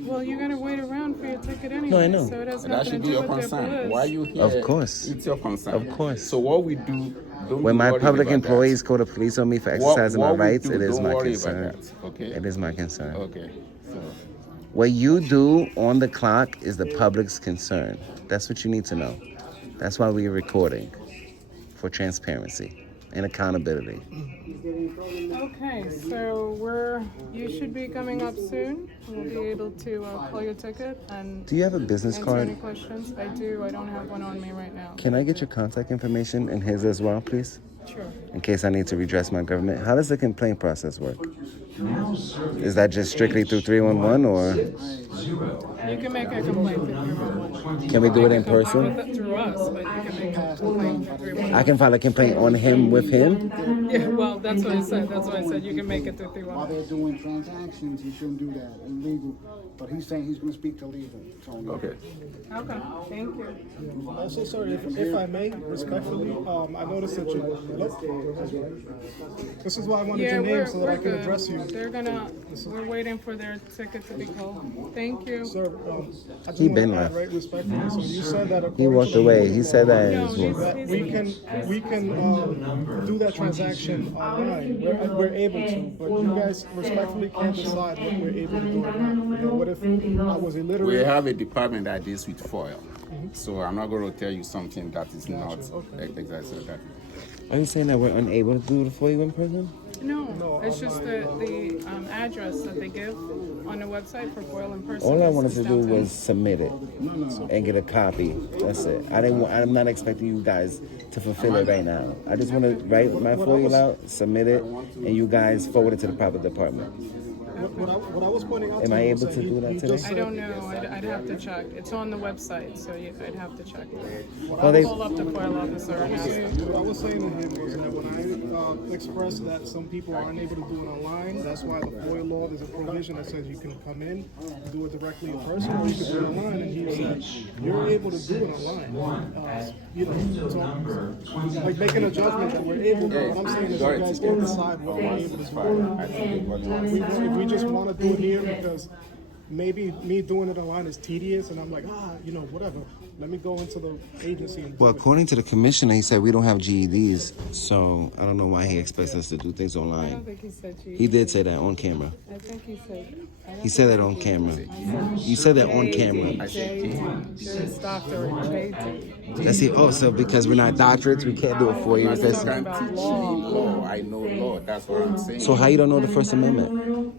Well, you're going to wait around for your ticket anyway. No, I know. So it has That nothing should to be do your with their concern. police. Why are you here? Of course. It's your concern. Of course. So what we do, don't when be my worried public about employees that. call the police on me for exercising my what we rights, do, it is don't my worry concern. about that, okay? It is my concern. Okay. So What you do on the clock is the public's concern. That's what you need to know. That's why we're recording, for transparency and accountability. Okay, so you should be coming up soon. We'll be able to call your ticket and Do you have a business answer card? any questions. I do. I don't have one on me right now. Can I get your contact information and his as well, please? Sure. In case I need to redress my government. How does the complaint process work? Is that just strictly through 311 or? You can make a complaint through 311. Can we do it in person? Through us, but you can make a complaint through 311. I can file a complaint on him with him? Yeah, well, that's what I said. That's why I said you can make it through While 311. they're doing transactions, he shouldn't do that, illegal. But he's saying he's gonna speak to legal, Tony. Okay. Okay, thank you. Also, sir, if I may, respectfully, I noticed that you. This is why I wanted Yeah, your name we're so that I can good. address you. We're waiting for their ticket to be called. Thank you. Sir, I just He want been to add, left. right, respectfully. So you said that He according walked to the away. law, He said that in his walk. that we can do that transaction online. We're able to, but you guys respectfully can't decide what we're able to do or not. You know, what if I was illiterate? We have a department that deals with FOIA. So I'm not going to tell you something that is not exactly that. Are you saying that we're unable to do the FOIA in person? No, it's just the address that they give on the website for FOIL in person. All I is wanted to do downtown. was submit it and get a copy. That's it. I'm not expecting you guys to fulfill it right now. I just want to write my FOIA out, submit it, and you guys forward it to the proper department. What I was pointing out Am to I you able was to that do that you today? just I said- don't know. I'd have to check. It's on the website, so I'd have to check. Well, they- Pull up the FOIL officer and ask. What I was saying to him was that when I expressed that some people aren't able to do it online, that's why the FOIA law, there's a provision that says you can come in, do it directly in person, or you can do it online. And he said, you're able to do it online. You know, so, like making a judgment that we're able to, what I'm saying is you guys can't decide what we're able to do. If we just want to do it here because maybe me doing it online is tedious and I'm like, whatever. Let me go into the agency and do Well, it. according to the commissioner, he said we don't have GEDs, so I don't know why he expects us to do things I don't online. think he said you. He did say that on camera. I think he said. He said that on camera. You said that on camera. Juris Doctor JD. That's it. Oh, so because we're not doctorates, we can't do it for you. You That's can't teach me law. I know law. That's what I'm saying. So how you don't know the First Amendment?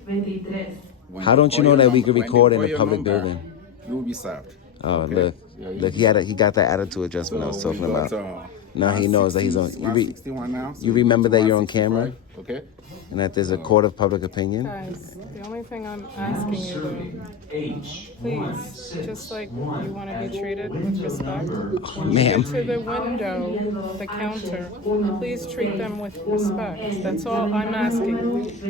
How don't you know that we could record in a public building? You will be served. Oh, Okay. look, he got that attitude adjustment I was So talking we about. got, Now he knows that he's on. 161 now, so You remember that you're on camera, 165, Okay. and that there's a court of public opinion. Guys, the only thing I'm asking you though, please, just like you want to be treated with respect, when you ma'am. get to the window, the counter, please treat them with respect. That's all I'm asking.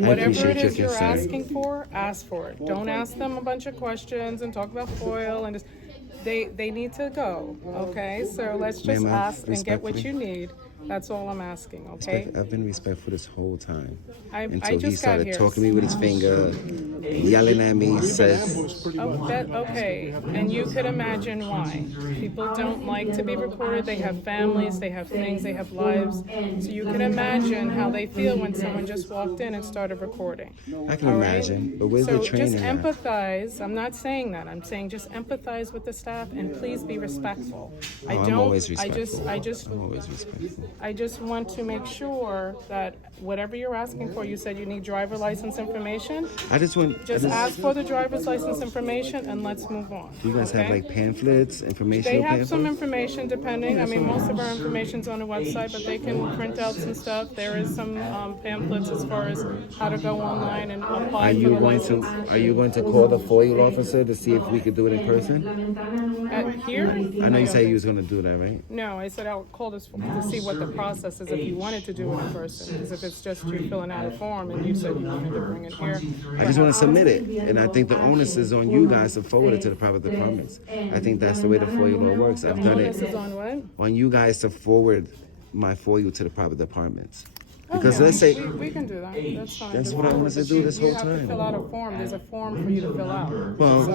Whatever it appreciate your is you're concern. asking for, ask for it. Don't ask them a bunch of questions and talk about FOIL and just, they need to go, okay? So let's just Ma'am, ask and get what respectfully. you need. That's all I'm asking, okay? I've been respectful this whole time. Until he just got started here. talking to me with his finger, yelling at me, says... Okay, and you could imagine why. People don't like to be recorded. They have families, they have things, they have lives. So you can imagine how they feel when someone just walked in and started recording. I can imagine, but where's the training just at? empathize. I'm not saying that. I'm saying just empathize with the staff and please be respectful. I'm always respectful. I'm always respectful. I just want to make sure that whatever you're asking for, you said you need driver license information. Just ask for the driver's license information and let's move on. Do you guys have like pamphlets, informational They have pamphlets? some information depending. I mean, most of our information's on the website, but they can print out some stuff. There is some pamphlets as far as how to go online and apply for the license. Are you going to call the FOIA officer to see if we could do it in person? Here? I know you said you was going to do that, right? No, I said I'll call this to see what the process is if you wanted to do it in person. Because if it's just you filling out a form and you said you wanted to bring it here. I just want to submit it, and I think the onus is on you guys to forward it to the proper departments. I think that's the way the FOIA law works. I've done it. This is on what? On you guys to forward my FOIA to the proper departments. Because let's say we can do that. That's fine. That's what I wanted to do this whole You have to time. fill out a form. There's a form for you to fill out. Well,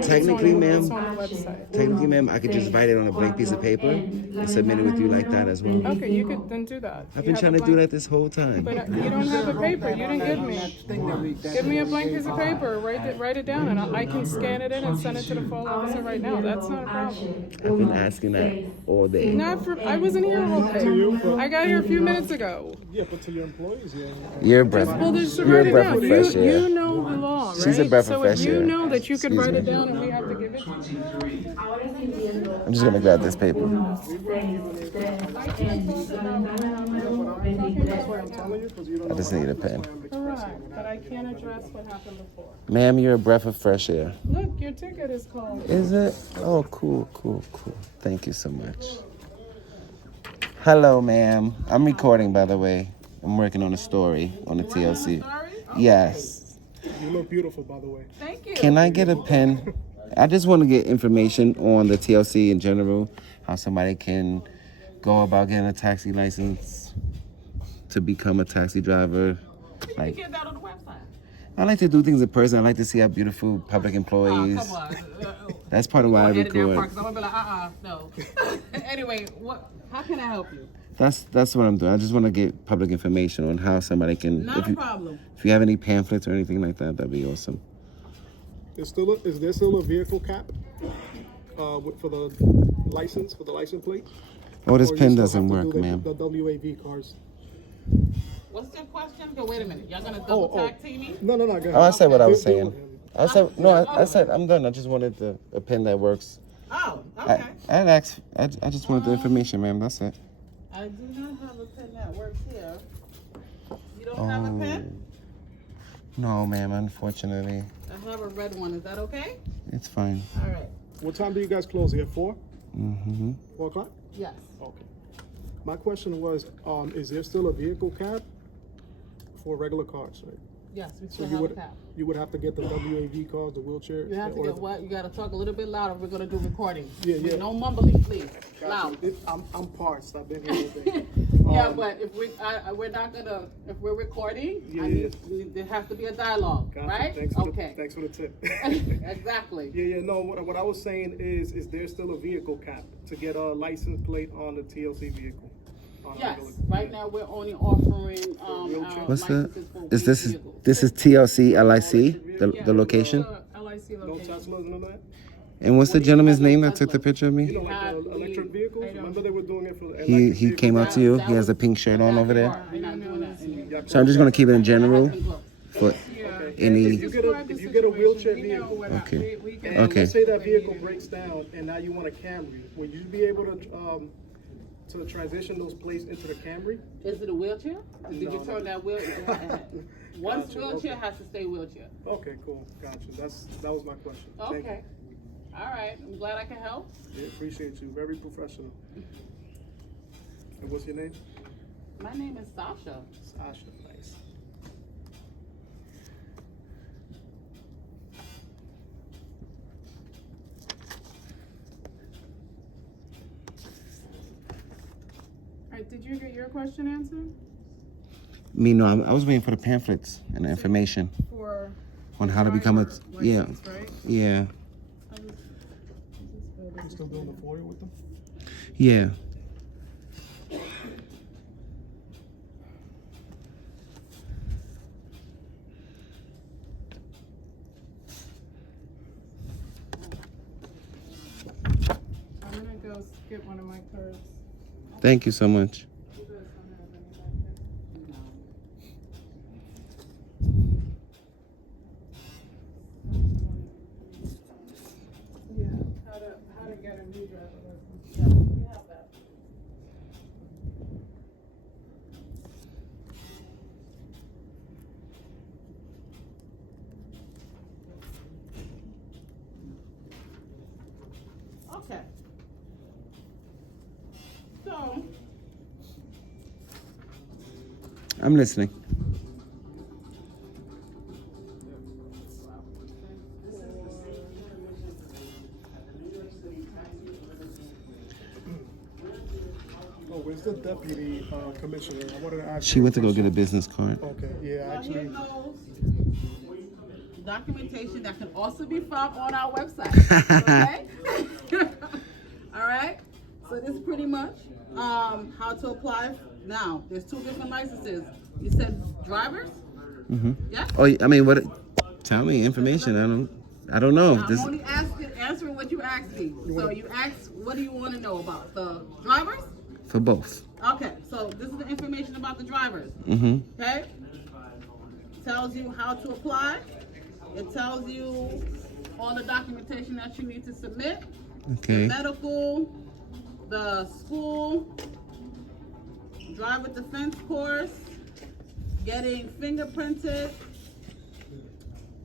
technically, it's on ma'am, the website. technically, ma'am, I could just write it on a blank piece of paper and submit it with you like that as well. Okay, you could then do that. I've been trying to do that this whole time. But you don't have a paper. You didn't give me. Give me a blank piece of paper. Write it down, and I can scan it in and send it to the FOIA officer right now. That's not a problem. I've been asking that all day. I wasn't here all day. I got here a few minutes ago. Yeah, but to your employees, yeah. You're a breath. You're a breath of fresh air. You know the law, right? She's a breath of so fresh if you air. know that you could Excuse write it me. down and we have to give it to you. I'm just gonna grab this paper. I just need a pen. Correct, but I can't address what happened before. Ma'am, you're a breath of fresh air. Look, your ticket is called. Is it? Oh, cool. Thank you so much. Hello, ma'am. I'm recording, by the way. I'm working on a story on the TLC. Yes. You look beautiful, by the way. Thank you. Can I get a pen? I just want to get information on the TLC in general, how somebody can go about getting a taxi license to become a taxi driver. You can get that on the website. I like to do things in person. I like to see our beautiful public employees. Come on. That's part of why I Edit that part, record. 'cause I'm gonna be like, no. Anyway, how can I help you? That's what I'm doing. I just want to get public information on how somebody can. Not a problem. If you have any pamphlets or anything like that, that'd be awesome. Is there still a vehicle cap for the license plate? Oh, this Or you pen still doesn't have to work, do ma'am. The WAV cars. What's the question? Go, wait a minute. Y'all gonna double tag team me? No, go ahead. Oh, I said what I was Do it. saying. I said I'm done. I just wanted a pen that works. Oh, okay. I just wanted the information, ma'am. That's it. I do not have a pen that works here. You don't have a pen? No, ma'am. Unfortunately, I have a red one. Is that okay? it's fine. All right. What time do you guys close here? 4? Mm-hmm. 4 o'clock? Yes. Okay. My question was, is there still a vehicle cap for regular cars, right? Yes, we So still you have would a cap. you would have to get the WAV cars, the wheelchair. You have to get what? You gotta talk a little bit louder. We're gonna do recording. Yeah. No mumbling, please. Loud. I'm parsed. I've been here all day. Yeah, but if we're not gonna, if we're recording, there has to be a dialogue, Gotcha. right? Thanks for the tip. Exactly. Yeah. No, what I was saying is there still a vehicle cap to get a license plate on the TLC vehicle? Yes. Right now we're only offering What's that? licenses for Is this vehicles. this is TLC LIC the location? LIC No Teslas, none of that? And what's the gentleman's name that took the picture of me? You know, like the electric vehicles? Remember they were doing it for the He came up to you. He has a pink shirt on over there. We're not doing that anymore. So I'm just gonna keep it in general for any. If you get a wheelchair vehicle, Okay. and Okay. let's say that vehicle breaks down and now you want a Camry, would you be able to transition those plates into the Camry? Is it a wheelchair? Did you turn that wheel? One's Gotcha, wheelchair okay. has to stay wheelchair. Okay, cool, gotcha. That was my question. Thank Okay. All right. I'm glad I can help. you. Yeah, appreciate you. Very professional. And what's your name? My name is Sasha. Sasha. Nice. Alright, did you get your question answered? Me, no, I was waiting for the pamphlets and the information For on how to become a, yeah, license, right? yeah, You still doing the FOIA with them? yeah. I'm gonna go get one of my cards. Thank you so much. Yeah, how to get a new driver license. Yeah, we have that. Okay. So, I'm listening. Oh, where's the deputy commissioner? I wanted to ask She went to go get a business card. Okay, yeah, here actually. goes documentation that can also be found on our website. Okay? All right? So this is pretty much how to apply. Now, there's 2 different licenses. You said drivers? Mm-hmm. Yeah? Oh, I mean, what? Tell me information. I don't know. I'm only answering what you asked me. So you asked, what do you want to know about the drivers? For both. Okay, so this is the information about the drivers. Mm-hmm. Okay? Tells you how to apply. It tells you all the documentation that you need to submit. Okay. The medical, the school, driver defense course, getting fingerprinted,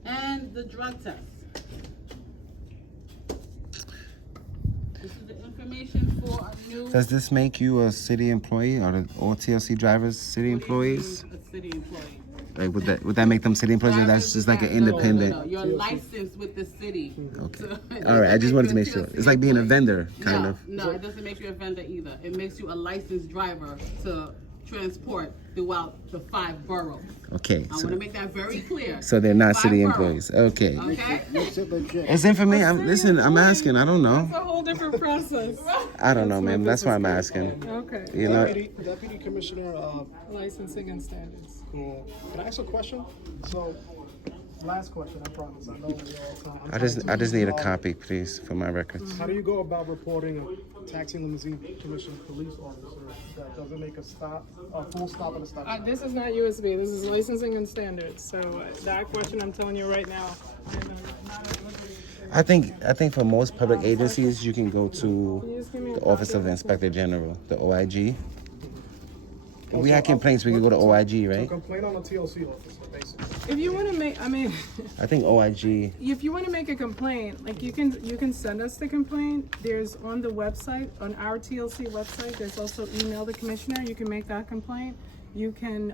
and the drug test. This is the information for a new Does this make you a city employee? Are all TLC drivers city employees? a city employee. Like, would that make them city employees, or that's just like an independent? No, you're licensed with the city. Okay. All right. I just wanted to make sure. It's like being a vendor, kind of. No, it doesn't make you a vendor either. It makes you a licensed driver to transport throughout the 5 boroughs. Okay. I want to make that very clear. So they're not 5 city boroughs. employees. Okay. Okay? It's information. Listen, I'm asking. I don't know. It's a whole different process. I don't know, ma'am. That's why I'm asking. Okay. You know. Deputy Commissioner. Licensing and standards. Cool. Can I ask a question? So, last question. I promise. I know we all. I just need a copy, please, for my records. How do you go about reporting a taxi limousine commission police officer that doesn't make a full stop at a stop? This is not USB. This is licensing and standards. So that question, I'm telling you right now, I'm not at liberty. I think for most public agencies, you can go to the Office of the Inspector General, the OIG. If we had complaints, we could go to OIG, right? Complain on a TLC officer, basically. If you want to make, I think OIG. if you want to make a complaint, like you can send us the complaint. There's on the website, on our TLC website, there's also email the commissioner. You can make that complaint. You can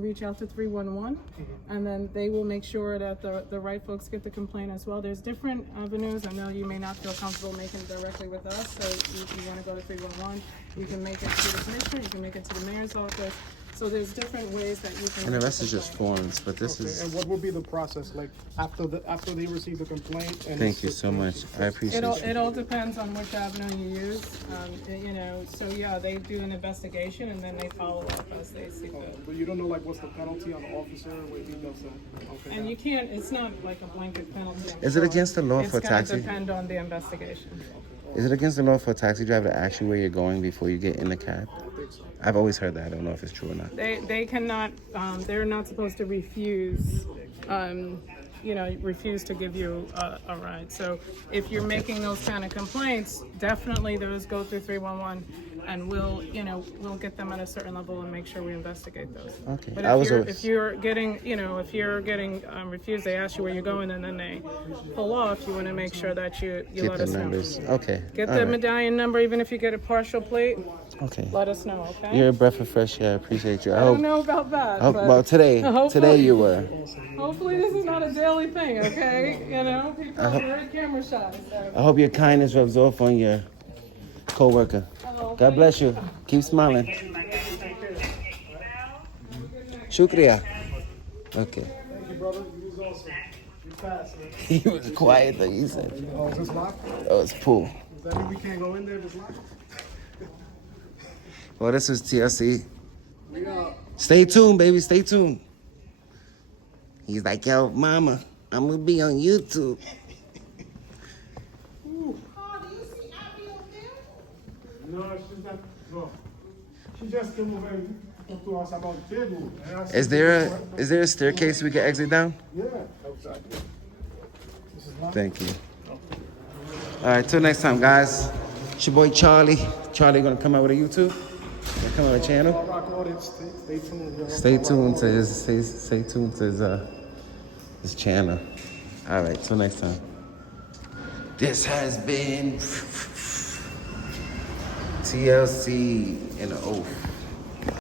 reach out to 311, and then they will make sure that the right folks get the complaint as well. There's different avenues. I know you may not feel comfortable making it directly with us, so if you want to go to 311, you can make it to the commissioner, you can make it to the mayor's office. So there's different ways that you can. And the rest is just forms, but this Okay, is. and what will be the process like after they receive the complaint? And Thank you so much. I appreciate It all depends on which avenue you use. So yeah, they do an investigation and then they follow up as they see fit. But you don't know like what's the penalty on the officer when he does that? Okay. And you can't. It's not like a blanket penalty. Is it against the law for It's taxi? gonna depend on the investigation. Is it against the law for a taxi driver to ask you where you're going before you get in the cab? I've always heard that. I don't know if it's true or not. They cannot. They're not supposed to refuse. Refuse to give you a ride. So if you're making those kind of complaints, definitely those go through 311, and we'll get them at a certain level and make sure we investigate those. Okay. But if you're getting refused, they ask you where you're going, and then they pull off. You want to make sure that you Get let the us numbers. know. Okay. Get All the right. medallion number, even if you get a partial plate. Okay. Let us know. Okay. You're a breath of fresh air. I appreciate you. I don't know about that. but Well, today hopefully- you were. Hopefully this is not a daily thing, okay? People are very camera shy. So. I hope your kindness rubs off on your coworker. Oh, God bless you. Keep smiling. Shukriya. Okay. Thank you, brother. You was awesome. You fast, man. He was quiet though, you said. Oh, is this locked? Oh, it's pool. Does that mean we can't go in there if it's locked? Well, this is TLC. We Stay tuned, baby. Stay tuned. He's like, yo, mama, I'm gonna be on YouTube. No, she's not. No. She just came over and talked to us about the table. Is there a staircase we can exit down? Yeah. Outside. This is locked. Thank you. All right, till next time, guys. It's your boy Charlie. Charlie gonna come out with a YouTube. Gonna come out with a channel. Rock Audit. Stay tuned. Stay tuned to his channel. All right, till next time. This has been TLC in the oath.